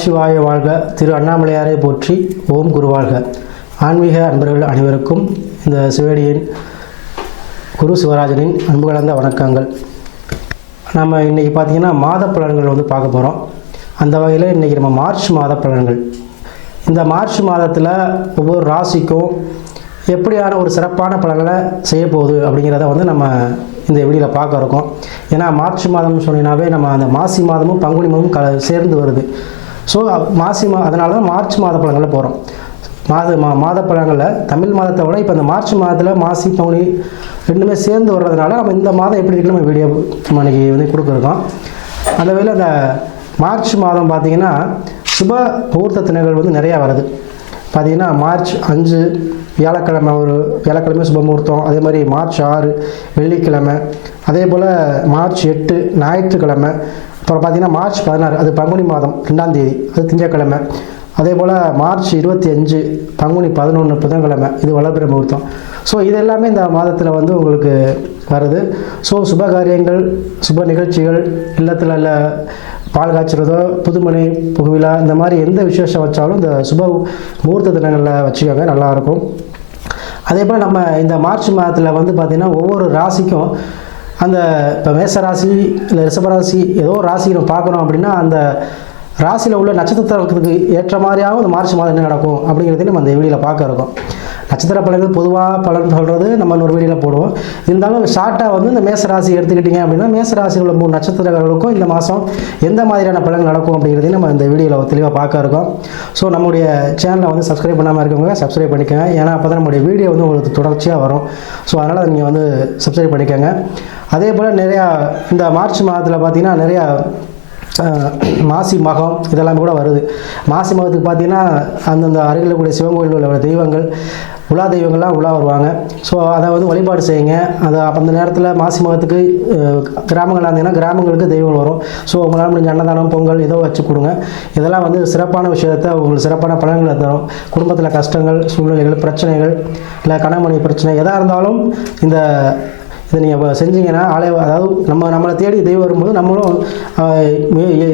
நமசிவாய வாழ்க. திரு அண்ணாமலையாரை போற்றி. ஓம் குருவாழ்க. ஆன்மீக அன்பர்கள் அனைவருக்கும் இந்த சிவடியின் குரு சிவராஜனின் அன்பு கலந்த வணக்கங்கள். நம்ம இன்றைக்கி பார்த்திங்கன்னா மாத பலன்கள் பார்க்க போகிறோம். அந்த வகையில் இன்றைக்கி நம்ம மார்ச் மாத பலன்கள். இந்த மார்ச் மாதத்தில் ஒவ்வொரு ராசிக்கும் எப்படியான ஒரு சிறப்பான பலன்களை செய்ய போகுது அப்படிங்கிறத நம்ம இந்த வீடியோவில் பார்க்க இருக்கோம். ஏன்னா மார்ச் மாதம்னு சொன்னீங்கன்னாவே நம்ம அந்த மாசி மாதமும் பங்குனி மாதமும் சேர்ந்து வருது. ஸோ அதனால தான் மார்ச் மாத பலன்களில் போகிறோம். மாத பலன்களில் தமிழ் மாதத்தை விட இப்போ இந்த மார்ச் மாதத்தில் மாசி பங்குனி ரெண்டுமே சேர்ந்து வர்றதுனால நம்ம இந்த மாதம் எப்படி இருக்குன்னு நம்ம வீடியோ நம்ம இன்றைக்கி கொடுக்குறோம். அந்த வகையில் அந்த மார்ச் மாதம் பார்த்திங்கன்னா சுப முகூர்த்த தினங்கள் நிறையா வருது. பார்த்திங்கன்னா மார்ச் 5 வியாழக்கிழமை, ஒரு வியாழக்கிழமை சுப முகூர்த்தம். அதே மாதிரி மார்ச் 6 வெள்ளிக்கிழமை. அதே போல் மார்ச் 8 ஞாயிற்றுக்கிழமை. அப்புறம் பார்த்திங்கன்னா மார்ச் 16 அது பங்குனி மாதம் 2ஆம் தேதி, அது திங்கட்கிழமை. அதே போல் மார்ச் 25 பங்குனி 11 புதன்கிழமை, இது வளர்பிறை முகூர்த்தம். ஸோ இது எல்லாமே இந்த மாதத்தில் உங்களுக்கு வருது. ஸோ சுப காரியங்கள், சுப நிகழ்ச்சிகள், இல்லத்தில் இல்லை பால் காய்ச்சறதோ, புதுமனை புகுவிழா, இந்த மாதிரி எந்த விசேஷம் வச்சாலும் இந்த சுப முகூர்த்த தினங்களில் வச்சுக்கோங்க, நல்லாயிருக்கும். அதே போல் நம்ம இந்த மார்ச் மாதத்தில் பார்த்திங்கன்னா ஒவ்வொரு ராசிக்கும் அந்த இப்போ மேச ராசி இல்லை ரிஷபராசி ஏதோ ராசி நம்ம பார்க்குறோம் அப்படின்னா அந்த ராசியில் உள்ள நட்சத்திரத்துக்கு ஏற்ற மாதிரியாகவும் இந்த மார்ச் மாதம் என்ன நடக்கும் அப்படிங்கிறதையும் நம்ம அந்த வீடியோவில் பார்க்க இருக்கோம். நட்சத்திர பலன்கள் பொதுவாக பலன் சொல்கிறது நம்ம ஒரு வீடியோவில் போடுவோம். இருந்தாலும் ஷார்ட்டாக இந்த மேச ராசி எடுத்துக்கிட்டிங்க அப்படின்னா மேச ராசியில் உள்ள 3 நட்சத்திரங்களுக்கும் இந்த மாதம் எந்த மாதிரியான பலன்கள் நடக்கும் அப்படிங்கிறதையும் நம்ம இந்த வீடியோவில் தெளிவாக பார்க்க இருக்கோம். ஸோ நம்முடைய சேனலை சப்ஸ்கிரைப் பண்ணாமல் இருக்கவங்க சப்ஸ்கிரைப் பண்ணிக்கோங்க. ஏன்னா அப்போ தான் நம்முடைய வீடியோ உங்களுக்கு தொடர்ச்சியாக வரும். ஸோ அதனால் நீங்கள் சப்ஸ்கிரைப் பண்ணிக்கோங்க. அதே போல் நிறையா இந்த மார்ச் மாதத்தில் பார்த்திங்கன்னா நிறையா மாசி மகம் இதெல்லாம் கூட வருது. மாசி மகத்துக்கு பார்த்திங்கன்னா அந்தந்த அருகில் கூடிய சிவன் கோயிலில் உள்ள தெய்வங்கள், உலா தெய்வங்கள்லாம் உலா வருவாங்க. ஸோ அதை வழிபாடு செய்யுங்க. அதை அந்த நேரத்தில் மாசி மகத்துக்கு கிராமங்களாக இருந்தீங்கன்னா கிராமங்களுக்கு தெய்வங்கள் வரும். ஸோ உங்களால் முடிஞ்ச அன்னதானம், பொங்கல் ஏதோ வச்சு கொடுங்க. இதெல்லாம் சிறப்பான விஷயத்தை உங்களுக்கு சிறப்பான பலன்களை தரும். குடும்பத்தில் கஷ்டங்கள், சூழ்நிலைகள், பிரச்சனைகள், இல்லை கணவன் பிரச்சனை எதாக இருந்தாலும் இதை நீங்கள் செஞ்சீங்கன்னா அதாவது நம்மளை தேடி தெய்வம் வரும்போது நம்மளும்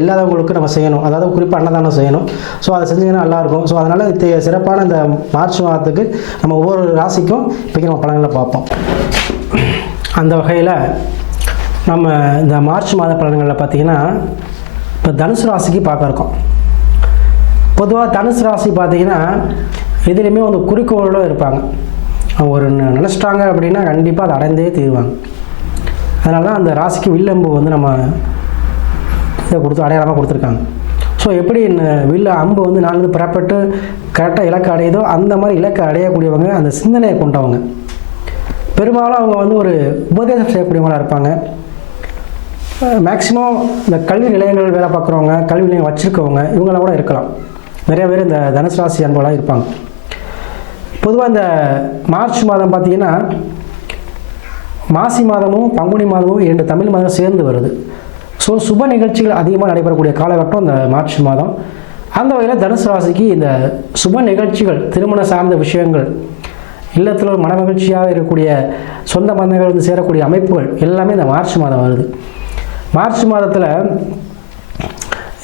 இல்லாதவங்களுக்கு நம்ம செய்யணும். அதாவது குறிப்பாக அன்னதானம் செய்யணும். ஸோ அதை செஞ்சீங்கன்னா நல்லாயிருக்கும். ஸோ அதனால் சிறப்பான இந்த மார்ச் மாதத்துக்கு நம்ம ஒவ்வொரு ராசிக்கும் இப்போக்கி நம்ம பலன்களை பார்ப்போம். அந்த வகையில் நம்ம இந்த மார்ச் மாத பலன்களில் பார்த்திங்கன்னா இப்போ தனுசு ராசிக்கு பார்க்க இருக்கோம். பொதுவாக தனுசு ராசி பார்த்திங்கன்னா எதுலேயுமே குறிக்கோளோடு இருப்பாங்க. அவங்க நினச்சிட்டாங்க அப்படின்னா கண்டிப்பாக அதை அடைந்தே தீருவாங்க. அதனால தான் அந்த ராசிக்கு வில்லம்பு நம்ம இதை அடையாளமாக கொடுத்துருக்காங்க. ஸோ எப்படி வில்ல அம்பு நாலு புறப்பட்டு கரெக்டாக இலக்கு அடையுதோ அந்த மாதிரி இலக்கு அடையக்கூடியவங்க, அந்த சிந்தனையை கொண்டவங்க. பெரும்பாலும் அவங்க ஒரு உபதேசம் செய்யக்கூடியவங்களாக இருப்பாங்க. மேக்சிமம் இந்த கல்வி நிலையங்கள் வேலை பார்க்குறவங்க, கல்வி நிலையம் வச்சுருக்கவங்க, இவங்களாம் கூட இருக்கலாம். நிறைய பேர் இந்த தனுசு ராசி அன்பர்களாக இருப்பாங்க. பொதுவாக இந்த மார்ச் மாதம் பார்த்திங்கன்னா மாசி மாதமும் பங்குனி மாதமும் 2 தமிழ் மாதம் சேர்ந்து வருது. ஸோ சுப நிகழ்ச்சிகள் அதிகமாக நடைபெறக்கூடிய காலகட்டம் இந்த மார்ச் மாதம். அந்த வகையில் தனுசு ராசிக்கு இந்த சுப நிகழ்ச்சிகள், திருமண சார்ந்த விஷயங்கள், இல்லத்தில் ஒரு மன மகிழ்ச்சியாக இருக்கக்கூடிய சொந்த பந்தங்கள் சேரக்கூடிய அமைப்புகள் எல்லாமே இந்த மார்ச் மாதம் வருது. மார்ச் மாதத்தில்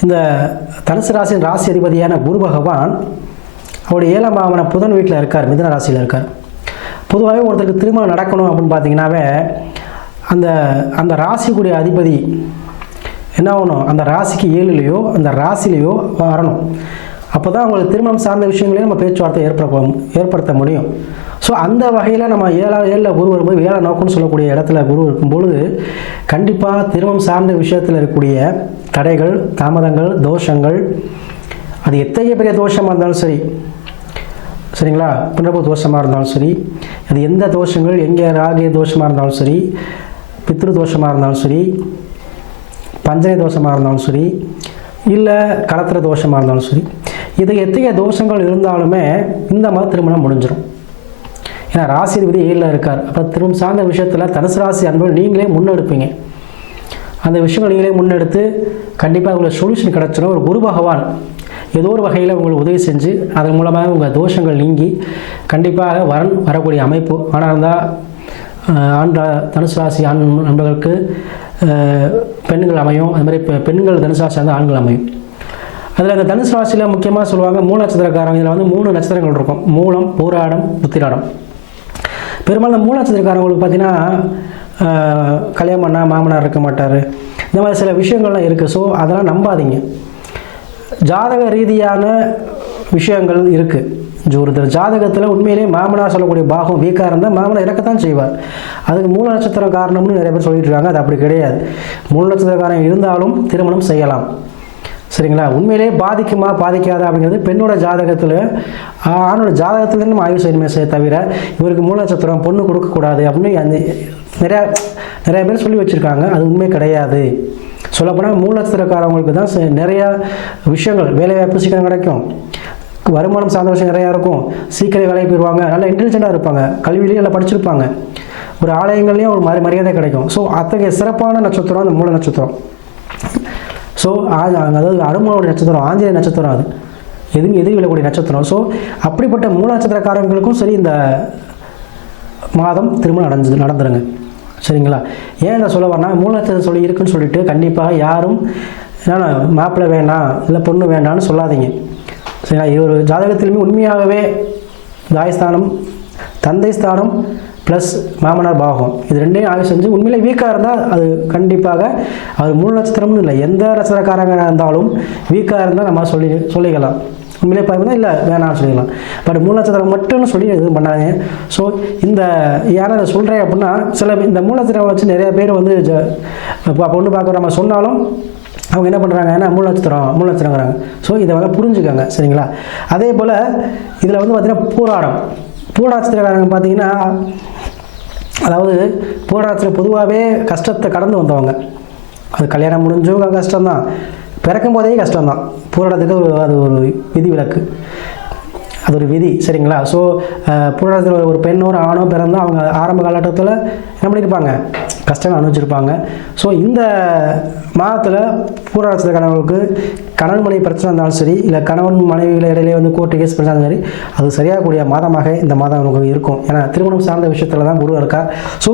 இந்த தனுசு ராசியின் ராசி அதிபதியான குரு பகவான் அவருடைய 7ஆம் பாவமான புதன் வீட்டில் இருக்கார், மிதுன ராசியில் இருக்கார். பொதுவாகவே ஒருத்தருக்கு திருமணம் நடக்கணும் அப்படின்னு பார்த்தீங்கன்னாவே அந்த ராசிக்குரிய அதிபதி என்ன ஆகணும், அந்த ராசிக்கு 7லேயோ அந்த ராசிலேயோ வரணும். அப்போ தான் அவங்களுக்கு திருமணம் சார்ந்த விஷயங்களையும் நம்ம பேச்சுவார்த்தை ஏற்படுத்த முடியும். ஸோ அந்த வகையில் நம்ம 7 குரு வரும்போது 7 நோக்கம்னு சொல்லக்கூடிய இடத்துல குரு இருக்கும்பொழுது கண்டிப்பாக திருமணம் சார்ந்த விஷயத்தில் இருக்கக்கூடிய தடைகள், தாமதங்கள், தோஷங்கள், அது எத்தகைய பெரிய தோஷமாக இருந்தாலும் சரி, சரிங்களா, பின்னப்பு தோஷமாக இருந்தாலும் சரி, அது எந்த தோஷங்கள், எங்கே ராகிய தோஷமாக இருந்தாலும் சரி, பித்ரு தோஷமாக இருந்தாலும் சரி, பஞ்சனை தோஷமாக இருந்தாலும் சரி, இல்லை கலத்திர தோஷமாக இருந்தாலும் சரி, இது எத்தகைய தோஷங்கள் இருந்தாலுமே இந்த மாதிரி திருமணம் முடிஞ்சிடும். ஏன்னா ராசி விதி 7ல் இருக்கார். அப்போ திருமணம் சார்ந்த விஷயத்தில் தனுசு ராசி அன்பர்கள் நீங்களே முன்னெடுப்பீங்க. அந்த விஷயங்கள் நீங்களே முன்னெடுத்து கண்டிப்பாக உங்களுக்கு சொல்யூஷன் கிடச்சிடும். ஒரு குரு பகவான் ஏதோ ஒரு வகையில் உங்களுக்கு உதவி செஞ்சு அதன் மூலமாக உங்கள் தோஷங்கள் நீங்கி கண்டிப்பாக வரக்கூடிய அமைப்பு. ஆனால் இருந்தால் தனுசு ராசி ஆண் நண்பர்களுக்கு பெண்கள் அமையும். அது மாதிரி பெண்கள் தனுசு ராசி அந்த ஆண்கள் அமையும். அதில் இந்த தனுசு ராசியில் முக்கியமாக சொல்லுவாங்க மூல நட்சத்திரக்காரங்க. இதில் வந்து 3 நட்சத்திரங்கள் இருக்கும்: மூலம், பூராடம், உத்திராடம். பெரும்பாலும் இந்த மூல நட்சத்திரக்காரங்களுக்கு பார்த்தீங்கன்னா கல்யாணம் பண்ணால் மாமனார் இருக்க மாட்டார், இந்த மாதிரி சில விஷயங்கள்லாம் இருக்குது. ஸோ அதெல்லாம் நம்பாதீங்க. ஜாதக ரீதியான விஷயங்கள் இருக்குது. ஒரு ஜாதகத்தில் உண்மையிலே மாமனார் சொல்லக்கூடிய பாகம் வீக்காக இருந்தால் மாமனார் இறக்கத்தான் செய்வார். அதுக்கு மூல நட்சத்திரம் காரணம்னு நிறைய பேர் சொல்லிட்டு இருக்காங்க. அது அப்படி கிடையாது. மூல நட்சத்திரக்காரன் இருந்தாலும் திருமணம் செய்யலாம். சரிங்களா? உண்மையிலே பாதிக்குமா பாதிக்காதா அப்படிங்கிறது பெண்ணோட ஜாதகத்தில், ஆணோட ஜாதகத்தில் நம்ம ஆய்வு செய்யணுமே தவிர இவருக்கு மூல நட்சத்திரம் பொண்ணு கொடுக்கக்கூடாது அப்படின்னு அந்த நிறைய பேர் சொல்லி வச்சுருக்காங்க. அது உண்மை கிடையாது. சொல்லப்போனால் மூல நட்சத்திரக்காரவங்களுக்கு தான் நிறையா விஷயங்கள், வேலைவாய்ப்பு சீக்கிரம் கிடைக்கும், வருமானம் சார்ந்த விஷயம் நிறையா இருக்கும், சீக்கிரம் வேலைக்கு போயிடுவாங்க, நல்லா இன்டெலிஜென்ட்டாக இருப்பாங்க, கல்வியிலேயே நல்லா படிச்சிருப்பாங்க, ஒரு ஆலயங்கள்லேயும் ஒரு மரியாதை கிடைக்கும். ஸோ அத்தகைய சிறப்பான நட்சத்திரம் அந்த மூல நட்சத்திரம். ஸோ அதாவது அருமனோட நட்சத்திரம், ஆஞ்சநேய நட்சத்திரம், அது எதுவும் எதிர்விடக்கூடிய நட்சத்திரம். ஸோ அப்படிப்பட்ட மூல நட்சத்திரக்காரங்களுக்கும் சரி இந்த மாதம் திருமணம் நடந்துருங்க. சரிங்களா? ஏன் இதை சொல்ல வரனா, மூல நட்சத்திரம் சொல்லி இருக்குன்னு சொல்லிட்டு கண்டிப்பாக யாரும் என்னென்னா மாப்பிள்ளை வேண்டாம் இல்லை பொண்ணு வேண்டாம்னு சொல்லாதீங்க. சரிங்களா? இது ஒரு ஜாதகத்திலுமே உண்மையாகவே தாய்ஸ்தானம், தந்தை ஸ்தானம் ப்ளஸ் மாமனார் பாகம் இது ரெண்டையும் ஆய்வு செஞ்சு உண்மையிலே வீக்காக இருந்தால் அது கண்டிப்பாக அது மூல நட்சத்திரம்னு இல்லை, எந்த நட்சத்திரக்காரங்க இருந்தாலும் வீக்காக இருந்தால் நம்ம சொல்லிக்கலாம். உண்மையிலே பார்த்தீங்கன்னா இல்லை வேணாம்னு சொல்லிக்கலாம். பட் மூல நட்சத்திரம் மட்டும்னு சொல்லி எதுவும் பண்ணாதீங்க. ஸோ இந்த யாரை அதை சொல்கிறேன் அப்படின்னா, சில இந்த மூல நட்சத்திரம் வச்சு நிறைய பேர் வந்து பொண்ணு பார்க்குற நம்ம சொன்னாலும் அவங்க என்ன பண்ணுறாங்க, ஏன்னா மூல நட்சத்திரங்கிறாங்க. ஸோ இதை வந்து புரிஞ்சுக்காங்க. சரிங்களா? அதே போல் இதில் வந்து பார்த்திங்கன்னா பூராட நட்சத்திரக்காரங்க பார்த்தீங்கன்னா, அதாவது பூராட நட்சத்திரம் பொதுவாகவே கஷ்டத்தை கடந்து வந்தவங்க. அது கல்யாணம் முடிஞ்சவங்க கஷ்டம்தான், பிறக்கும் போதே கஷ்டம்தான். பூராடத்துக்கு அது ஒரு விதி விலக்கு, அது ஒரு விதி. சரிங்களா? ஸோ பூராடத்தில் ஒரு பெண்ணோ ஒரு ஆணோ பிறந்தால் அவங்க ஆரம்ப காலகட்டத்தில் என்ன பண்ணியிருப்பாங்க, கஷ்டம் அனுபவிச்சிருப்பாங்க. ஸோ இந்த மாதத்தில் பூராட நட்சத்திரக்காரங்களுக்கு கணவன் மனைவி பிரச்சனை இருந்தாலும் சரி, இல்லை கணவன் மனைவியில் இடையிலே வந்து கோர்ட்டு கேஸ் பிரச்சனை இருந்தாலும் சரி, அது சரியாகக்கூடிய மாதமாக இந்த மாதம் உங்களுக்கு இருக்கும். ஏன்னா திருமணம் சார்ந்த விஷயத்தில் தான் குரு இருக்கா. ஸோ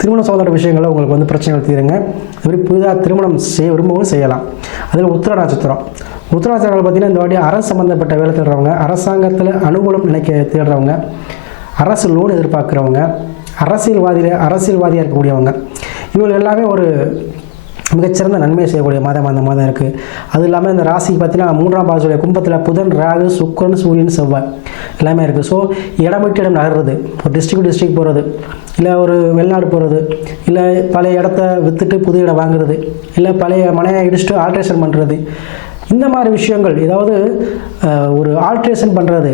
திருமணம் சார்ந்த விஷயங்களில் உங்களுக்கு வந்து பிரச்சனைகள் தீருங்க. இப்படி புதிதாக திருமணம் விரும்பவும் செய்யலாம். அதில் உத்திராட நட்சத்திரம் பார்த்தீங்கன்னா இந்த வாட்டி அரசு சம்மந்தப்பட்ட வேலை தேடுறவங்க, அரசாங்கத்தில் அனுகூலம் தேடுறவங்க, அரசு லோன் எதிர்பார்க்குறவங்க, அரசியல்வாதியாக இருக்கக்கூடியவங்க, இவங்க எல்லாமே ஒரு மிகச்சிறந்த நன்மையை செய்யக்கூடிய மாதம் அந்த மாதம் இருக்குது. அது இல்லாமல் இந்த ராசி பார்த்தீங்கன்னா 3ஆம் பாவத்துடைய கும்பத்தில் புதன், ராகு, சுக்கிரன், சூரியன், செவ்வாய் எல்லாமே இருக்குது. ஸோ இடம் விட்டு இடம் நகர்றது, ஒரு டிஸ்ட்ரிக்ட் போகிறது, இல்லை ஒரு வெளிநாடு போகிறது, இல்லை பழைய இடத்த விற்றுட்டு புது இடம் வாங்குறது, இல்லை பழைய மனையை இடிச்சுட்டு ஆல்ட்ரேஷன் பண்ணுறது, இந்த மாதிரி விஷயங்கள், ஏதாவது ஒரு ஆல்ட்ரேஷன் பண்ணுறது.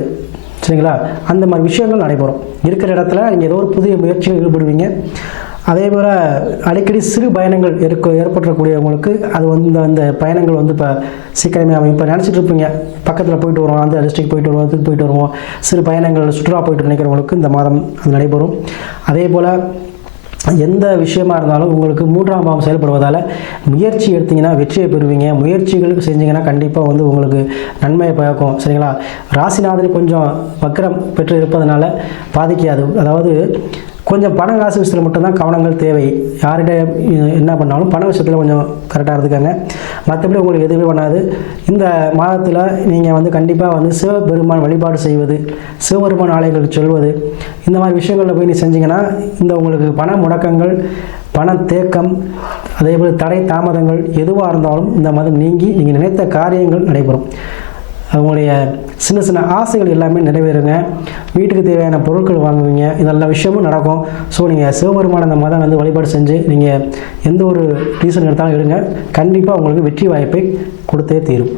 சரிங்களா? அந்த மாதிரி விஷயங்கள் நடைபெறும். இருக்கிற இடத்துல நீங்கள் ஏதோ ஒரு புதிய முயற்சியில் ஈடுபடுவீங்க. அதே போல் அடிக்கடி சிறு பயணங்கள் ஏற்படக்கூடியவங்களுக்கு அது வந்து அந்த பயணங்கள் வந்து இப்போ சீக்கிரமே அமையும். இப்போ நினச்சிட்டு இருப்பீங்க பக்கத்தில் போயிட்டு வருவோம், அந்த டிஸ்ட்ரிக்ட் போயிட்டு வருவோம், அதுக்கு போயிட்டு வருவோம், சிறு பயணங்கள் சுற்றுலா போயிட்டு நினைக்கிறவங்களுக்கு இந்த மாதம் அது நடைபெறும். அதே போல் எந்த விஷயமா இருந்தாலும் உங்களுக்கு 3ஆம் பாவம் செயல்படுவதால் முயற்சி எடுத்தீங்கன்னா வெற்றியை பெறுவீங்க. முயற்சிகளுக்கு செஞ்சீங்கன்னா கண்டிப்பாக வந்து உங்களுக்கு நன்மையை பயக்கும். சரிங்களா? ராசிநாதன் கொஞ்சம் வக்கரம் பெற்று இருப்பதனால பாதிக்காது. அதாவது கொஞ்சம் பண காசு விஷயத்தில் மட்டும்தான் கவனங்கள் தேவை. யார்கிட்ட என்ன பண்ணாலும் பண விஷயத்தில் கொஞ்சம் கரெக்டாக இருந்துக்காங்க. மற்றபடி உங்களுக்கு எதுவுமே பண்ணாது. இந்த மாதத்தில் நீங்கள் வந்து கண்டிப்பாக வந்து சிவபெருமான் வழிபாடு செய்வது, சிவபெருமான் ஆலயங்களுக்கு சொல்வது, இந்த மாதிரி விஷயங்களில் போய் நீ செஞ்சீங்கன்னா இந்த உங்களுக்கு பண முடக்கங்கள், பண தேக்கம், அதே போல் தடை தாமதங்கள் எதுவாக இருந்தாலும் இந்த மாதம் நீங்கி நீங்கள் நினைத்த காரியங்கள் நடைபெறும். அவங்களுடைய சின்ன சின்ன ஆசைகள் எல்லாமே நிறைவேறுங்க. வீட்டுக்கு தேவையான பொருட்கள் வாங்குவீங்க. இதெல்லாம் விஷயமும் நடக்கும். ஸோ நீங்கள் சிவபெருமான அந்த மாதம் வந்து வழிபாடு செஞ்சு நீங்கள் எந்த ஒரு ரீசன் எடுத்தாலும் எடுங்க. கண்டிப்பாக உங்களுக்கு வெற்றி வாய்ப்பை கொடுத்தே தீரும்.